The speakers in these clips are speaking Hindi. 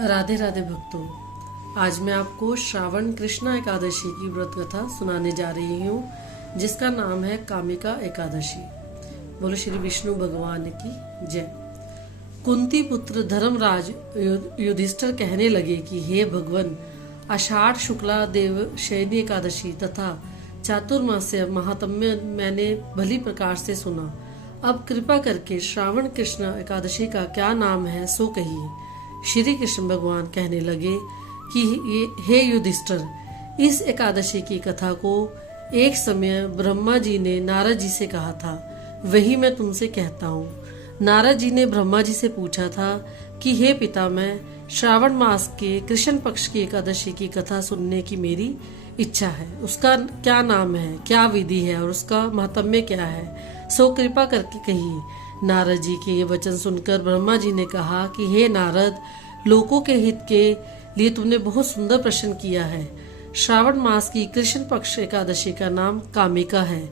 राधे राधे भक्तों, आज मैं आपको श्रावण कृष्णा एकादशी की व्रत कथा सुनाने जा रही हूँ, जिसका नाम है कामिका एकादशी। बोलो श्री विष्णु भगवान की जय। कुंती पुत्र धर्मराज युधिष्ठिर कहने लगे कि हे भगवान, आषाढ़ शुक्ला देव शयनी एकादशी तथा चातुर्मास्य महात्म्य मैंने भली प्रकार से सुना। अब कृपा करके श्रावण कृष्ण एकादशी का क्या नाम है सो कहिए। श्री कृष्ण भगवान कहने लगे कि हे युधिष्ठिर, इस एकादशी की कथा को एक समय ब्रह्मा जी ने नारद जी से कहा था, वही मैं तुमसे कहता हूँ। नारद जी ने ब्रह्मा जी से पूछा था कि हे पिता, मैं श्रावण मास के कृष्ण पक्ष की एकादशी की कथा सुनने की मेरी इच्छा है। उसका क्या नाम है, क्या विधि है और उसका महात्म्य क्या है, सो कृपा करके कहिए। नारद जी के ये वचन सुनकर ब्रह्मा जी ने कहा कि हे नारद, लोकों के हित के लिए तुमने बहुत सुंदर प्रश्न किया है। श्रावण मास की कृष्ण पक्ष एकादशी का नाम कामिका है।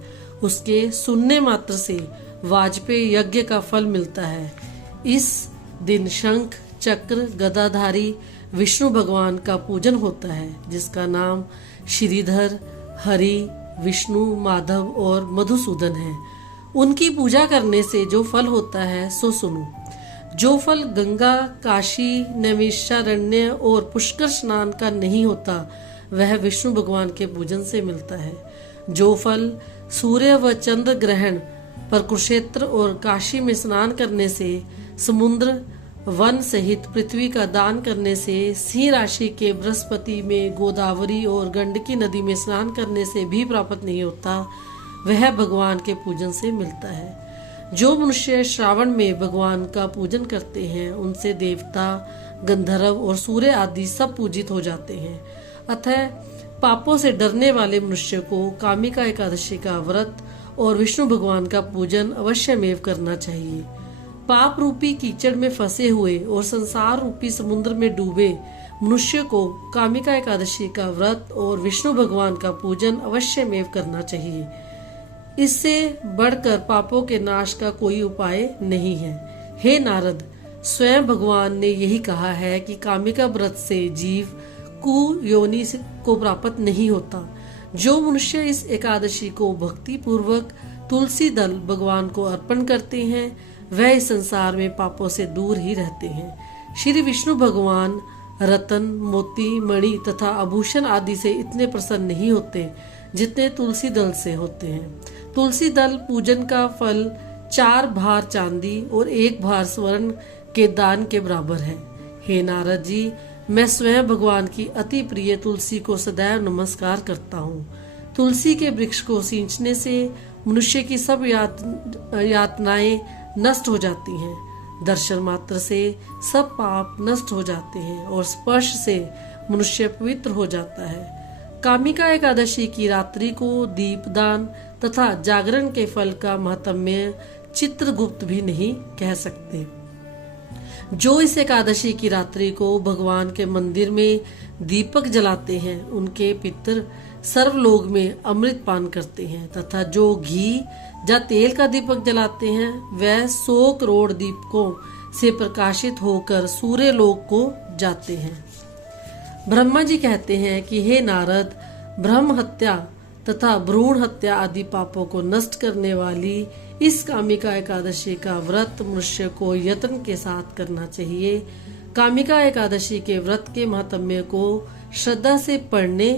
उसके सुनने मात्र से वाजपेय यज्ञ का फल मिलता है। इस दिन शंख चक्र गदाधारी विष्णु भगवान का पूजन होता है, जिसका नाम श्रीधर, हरि, विष्णु, माधव और मधुसूदन है। उनकी पूजा करने से जो फल होता है सो सुनो। जो फल गंगा, काशी, नैमिषारण्य और पुष्कर स्नान का नहीं होता, वह विष्णु भगवान के पूजन से मिलता है। जो फल सूर्य व चंद्र ग्रहण पर कुरुक्षेत्र और काशी में स्नान करने से, समुद्र वन सहित पृथ्वी का दान करने से, सिंह राशि के बृहस्पति में, गोदावरी और गंडकी नदी में स्नान करने से भी प्राप्त नहीं होता, वह भगवान के पूजन से मिलता है। जो मनुष्य श्रावण में भगवान का पूजन करते हैं, उनसे देवता, गंधर्व और सूर्य आदि सब पूजित हो जाते हैं। अतः पापों से डरने वाले मनुष्य को कामिका एकादशी का व्रत और विष्णु भगवान का पूजन अवश्यमेव करना चाहिए। पाप रूपी कीचड़ में फंसे हुए और संसार रूपी समुद्र में डूबे मनुष्य को कामिका एकादशी का व्रत और विष्णु भगवान का पूजन अवश्यमेव करना चाहिए। इससे बढ़कर पापों के नाश का कोई उपाय नहीं है। हे नारद, स्वयं भगवान ने यही कहा है कि कामिका व्रत से जीव कुयोनि को प्राप्त नहीं होता। जो मनुष्य इस एकादशी को भक्ति पूर्वक तुलसी दल भगवान को अर्पण करते हैं, वह इस संसार में पापों से दूर ही रहते हैं। श्री विष्णु भगवान रतन, मोती, मणि तथा आभूषण आदि से इतने प्रसन्न नहीं होते जितने तुलसी दल से होते हैं। तुलसी दल पूजन का फल 4 भार चांदी और 1 भार स्वर्ण के दान के बराबर है। हे नारद जी, मैं स्वयं भगवान की अति प्रिय तुलसी को सदैव नमस्कार करता हूँ। तुलसी के वृक्ष को सींचने से मनुष्य की सब यातनाएं नष्ट हो जाती हैं। दर्शन मात्र से सब पाप नष्ट हो जाते हैं और स्पर्श से मनुष्य पवित्र हो जाता है। कामिका एकादशी की रात्रि को दीपदान तथा जागरण के फल का महात्म्य चित्रगुप्त भी नहीं कह सकते। जो इस एकादशी की रात्रि को भगवान के मंदिर में दीपक जलाते हैं, उनके पितर सर्वलोक में अमृत पान करते हैं, तथा जो घी या तेल का दीपक जलाते हैं, वह 100 करोड़ दीपकों से प्रकाशित होकर सूर्य लोक को जाते हैं। ब्रह्मा जी कहते हैं कि हे नारद, ब्रह्म हत्या तथा भ्रूण हत्या आदि पापों को नष्ट करने वाली इस कामिका एकादशी का व्रत मनुष्य को यत्न के साथ करना चाहिए। कामिका एकादशी के व्रत के महात्म्य को श्रद्धा से पढ़ने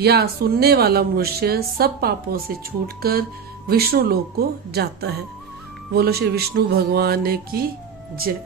या सुनने वाला मनुष्य सब पापों से छूटकर विष्णु लोक को जाता है। बोलो श्री विष्णु भगवान की जय।